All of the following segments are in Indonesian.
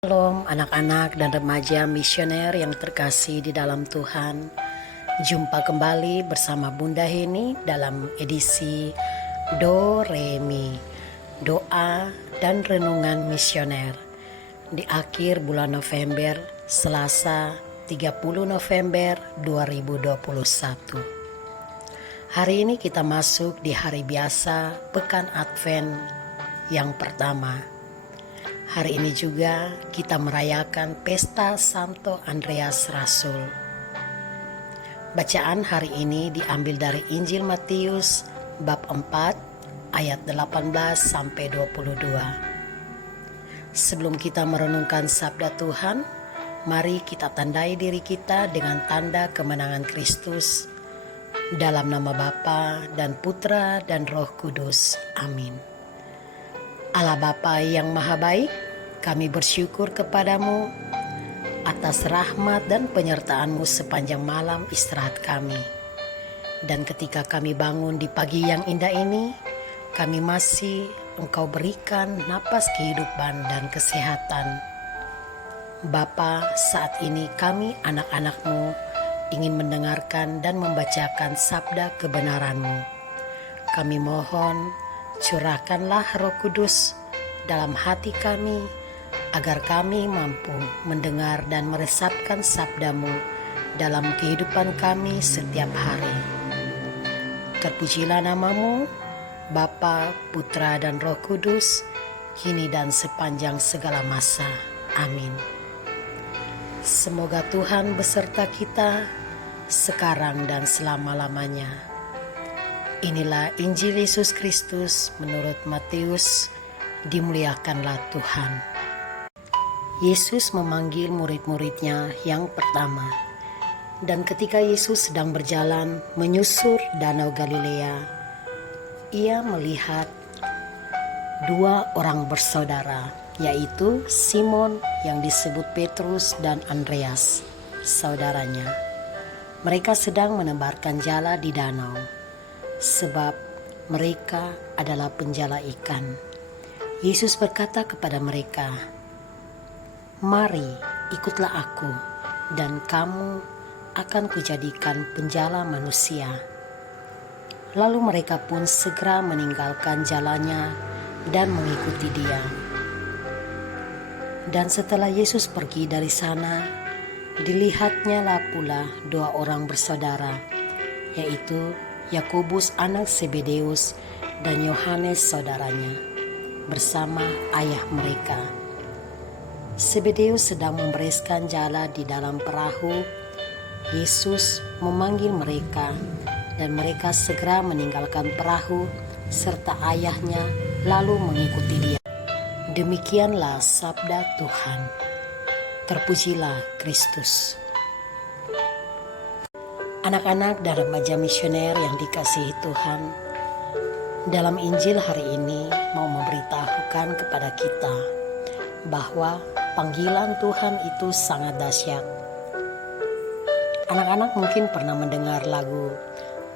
Shalom anak-anak dan remaja misioner yang terkasih di dalam Tuhan. Jumpa kembali bersama Bunda Heni dalam edisi Do Re Mi, doa dan renungan misioner di akhir bulan November, Selasa 30 November 2021. Hari ini kita masuk di hari biasa Pekan Advent yang pertama. Hari ini juga kita merayakan pesta Santo Andreas Rasul. Bacaan hari ini diambil dari Injil Matius bab 4 ayat 18 sampai 22. Sebelum kita merenungkan sabda Tuhan, mari kita tandai diri kita dengan tanda kemenangan Kristus. Dalam nama Bapa dan Putra dan Roh Kudus. Amin. Allah Bapa yang Maha Baik, kami bersyukur kepadamu atas rahmat dan penyertaan-Mu sepanjang malam istirahat kami. Dan ketika kami bangun di pagi yang indah ini, kami masih Engkau berikan napas kehidupan dan kesehatan. Bapa, saat ini kami anak-anak-Mu ingin mendengarkan dan membacakan sabda kebenaran-Mu. Kami mohon, curahkanlah Roh Kudus dalam hati kami, agar kami mampu mendengar dan meresapkan sabda-Mu dalam kehidupan kami setiap hari. Terpujilah nama-Mu, Bapa, Putra, dan Roh Kudus, kini dan sepanjang segala masa. Amin. Semoga Tuhan beserta kita sekarang dan selama-lamanya. Inilah Injil Yesus Kristus menurut Matius. Dimuliakanlah Tuhan. Yesus memanggil murid-muridnya yang pertama. Dan ketika Yesus sedang berjalan menyusur Danau Galilea, Ia melihat dua orang bersaudara, yaitu Simon yang disebut Petrus dan Andreas, saudaranya. Mereka sedang menebarkan jala di danau, sebab mereka adalah penjala ikan. Yesus berkata kepada mereka, "Mari, ikutlah aku, dan kamu akan kujadikan penjala manusia." Lalu mereka pun segera meninggalkan jalannya dan mengikuti Dia. Dan setelah Yesus pergi dari sana, dilihatnyalah pula dua orang bersaudara, yaitu Yakobus anak Zebedeus dan Yohanes saudaranya, bersama ayah mereka. Zebedeus sedang membereskan jala di dalam perahu. Yesus memanggil mereka, dan mereka segera meninggalkan perahu serta ayahnya lalu mengikuti Dia. Demikianlah sabda Tuhan. Terpujilah Kristus. Anak-anak dan remaja misioner yang dikasihi Tuhan, dalam Injil hari ini mau memberitahukan kepada kita bahwa panggilan Tuhan itu sangat dahsyat. Anak-anak mungkin pernah mendengar lagu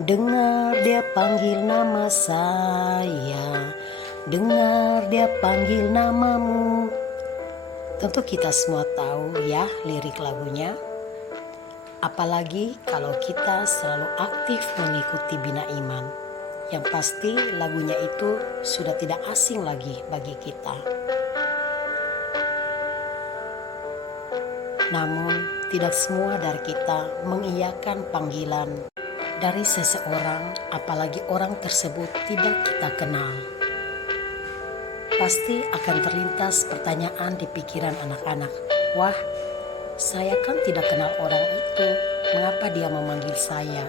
"Dengar dia panggil nama saya, dengar dia panggil namamu." Tentu kita semua tahu ya lirik lagunya. Apalagi kalau kita selalu aktif mengikuti Bina Iman. Yang pasti lagunya itu sudah tidak asing lagi bagi kita. Namun tidak semua dari kita mengiyakan panggilan dari seseorang, apalagi orang tersebut tidak kita kenal. Pasti akan terlintas pertanyaan di pikiran anak-anak. Wah, saya kan tidak kenal orang itu, mengapa dia memanggil saya?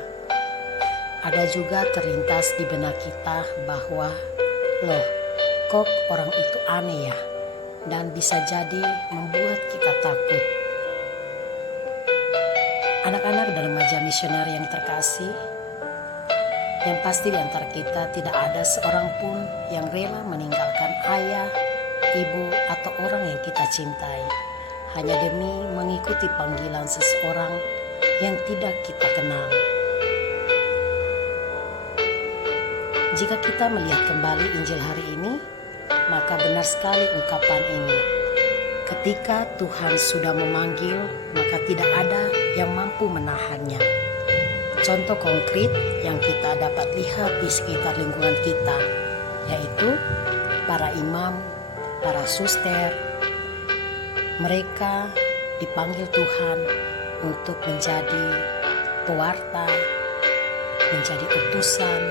Ada juga terlintas di benak kita bahwa, loh, kok orang itu aneh ya, dan bisa jadi membuat kita takut. Anak-anak dan remaja misioner yang terkasih, yang pasti di antara kita tidak ada seorang pun yang rela meninggalkan ayah, ibu, atau orang yang kita cintai, hanya demi mengikuti panggilan seseorang yang tidak kita kenal. Jika kita melihat kembali Injil hari ini, maka benar sekali ungkapan ini. Ketika Tuhan sudah memanggil, maka tidak ada yang mampu menahannya. Contoh konkret yang kita dapat lihat di sekitar lingkungan kita, yaitu para imam, para suster. Mereka dipanggil Tuhan untuk menjadi pewarta, menjadi utusan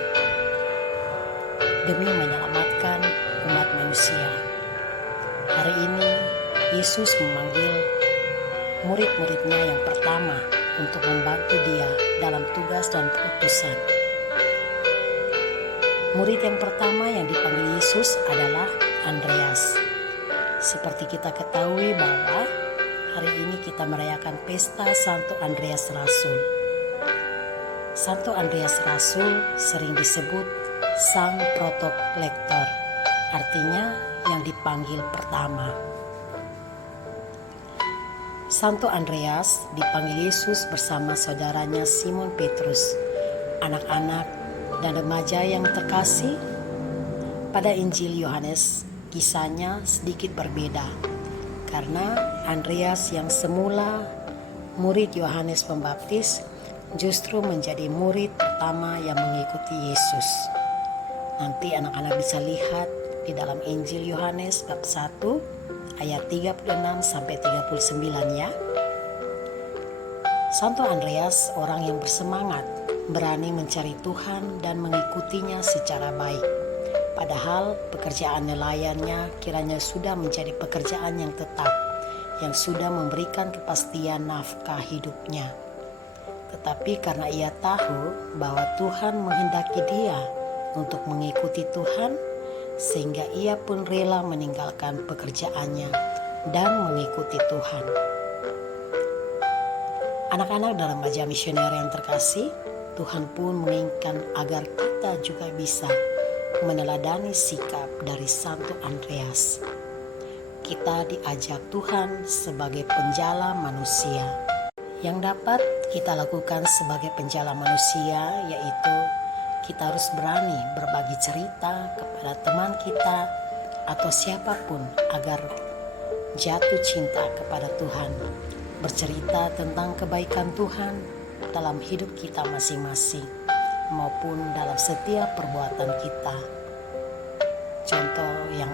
demi menyelamatkan umat manusia. Hari ini Yesus memanggil murid-muridnya yang pertama untuk membantu dia dalam tugas dan utusan. Murid yang pertama yang dipanggil Yesus adalah Andreas. Seperti kita ketahui bahwa hari ini kita merayakan pesta Santo Andreas Rasul. Santo Andreas Rasul sering disebut Sang Protoklektor, artinya yang dipanggil pertama. Santo Andreas dipanggil Yesus bersama saudaranya Simon Petrus, anak-anak dan remaja yang terkasih. Pada Injil Yohanes, kisahnya sedikit berbeda, karena Andreas yang semula murid Yohanes Pembaptis justru menjadi murid pertama yang mengikuti Yesus. Nanti anak-anak bisa lihat di dalam Injil Yohanes bab 1 ayat 36 sampai 39 ya. Santo Andreas orang yang bersemangat, berani mencari Tuhan dan mengikutinya secara baik. Padahal pekerjaan nelayannya kiranya sudah menjadi pekerjaan yang tetap, yang sudah memberikan kepastian nafkah hidupnya. Tetapi karena ia tahu bahwa Tuhan menghendaki dia untuk mengikuti Tuhan, sehingga ia pun rela meninggalkan pekerjaannya dan mengikuti Tuhan. Anak-anak dan remaja misioner yang terkasih, Tuhan pun menginginkan agar kita juga bisa meneladani sikap dari Santo Andreas. Kita diajak Tuhan sebagai penjala manusia. Yang dapat kita lakukan sebagai penjala manusia yaitu kita harus berani berbagi cerita kepada teman kita atau siapapun agar jatuh cinta kepada Tuhan. Bercerita tentang kebaikan Tuhan dalam hidup kita masing-masing maupun dalam setiap perbuatan kita. Contoh yang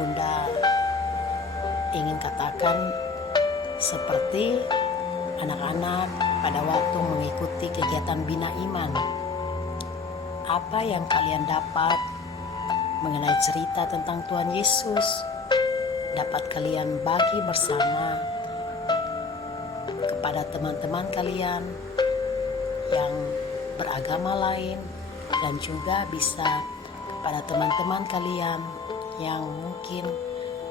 Bunda ingin katakan seperti anak-anak pada waktu mengikuti kegiatan Bina Iman. Apa yang kalian dapat mengenai cerita tentang Tuhan Yesus dapat kalian bagi bersama kepada teman-teman kalian yang beragama lain dan juga bisa kepada teman-teman kalian yang mungkin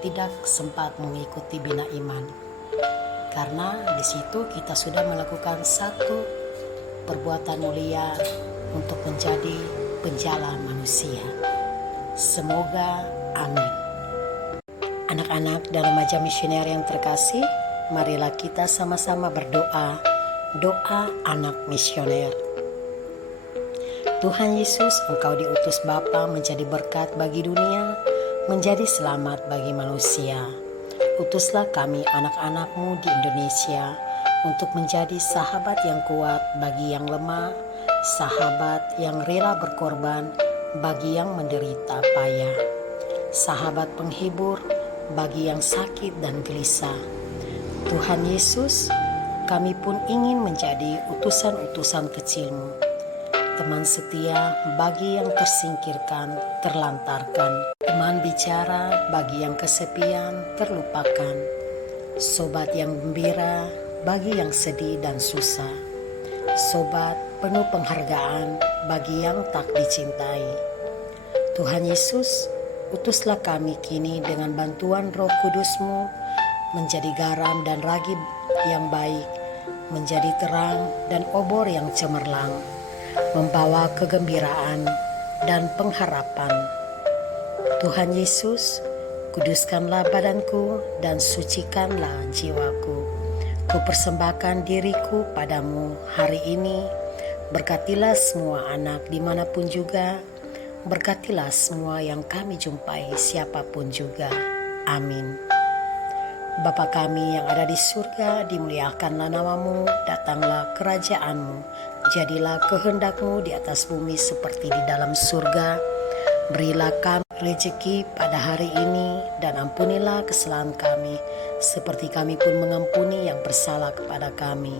tidak sempat mengikuti Bina Iman. Karena di situ kita sudah melakukan satu perbuatan mulia untuk menjadi penjala manusia. Semoga amin. Anak-anak dan remaja misioner yang terkasih, marilah kita sama-sama berdoa, doa anak misioner. Tuhan Yesus, Engkau diutus Bapa menjadi berkat bagi dunia, menjadi selamat bagi manusia. Utuslah kami anak-anak-Mu di Indonesia untuk menjadi sahabat yang kuat bagi yang lemah, sahabat yang rela berkorban bagi yang menderita payah, sahabat penghibur bagi yang sakit dan gelisah. Tuhan Yesus, kami pun ingin menjadi utusan-utusan kecil-Mu, teman setia bagi yang tersingkirkan, terlantarkan, teman bicara bagi yang kesepian, terlupakan, sobat yang gembira bagi yang sedih dan susah, sobat penuh penghargaan bagi yang tak dicintai. Tuhan Yesus, utuslah kami kini dengan bantuan Roh Kudus-Mu menjadi garam dan ragi yang baik, menjadi terang dan obor yang cemerlang, membawa kegembiraan dan pengharapan. Tuhan Yesus, kuduskanlah badanku dan sucikanlah jiwaku. Kupersembahkan diriku padamu hari ini. Berkatilah semua anak dimanapun juga. Berkatilah semua yang kami jumpai siapapun juga. Amin. Bapa kami yang ada di surga, dimuliakanlah namamu, datanglah kerajaanmu, jadilah kehendakmu di atas bumi seperti di dalam surga. Berilah kami rezeki pada hari ini, dan ampunilah kesalahan kami, seperti kami pun mengampuni yang bersalah kepada kami.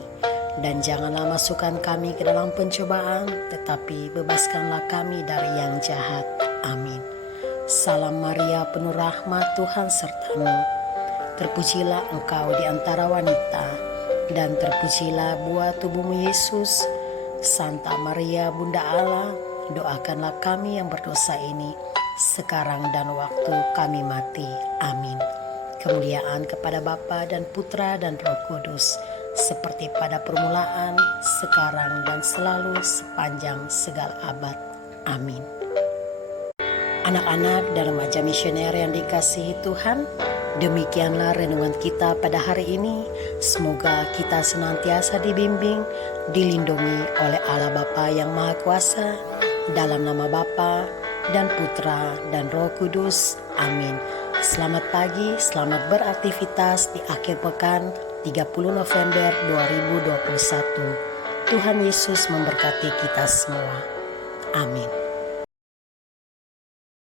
Dan janganlah masukkan kami ke dalam pencobaan, tetapi bebaskanlah kami dari yang jahat. Amin. Salam Maria, penuh rahmat, Tuhan sertamu. Terpujilah engkau di antara wanita, dan terpujilah buah tubuhmu Yesus. Santa Maria, Bunda Allah, doakanlah kami yang berdosa ini, sekarang dan waktu kami mati. Amin. Kemuliaan kepada Bapa dan Putra dan Roh Kudus, seperti pada permulaan, sekarang dan selalu sepanjang segala abad. Amin. Anak-anak dan remaja misioner yang dikasihi Tuhan, demikianlah renungan kita pada hari ini. Semoga kita senantiasa dibimbing, dilindungi oleh Allah Bapa yang Maha Kuasa, dalam nama Bapa dan Putra dan Roh Kudus. Amin. Selamat pagi, selamat beraktivitas di akhir pekan 30 November 2021. Tuhan Yesus memberkati kita semua. Amin.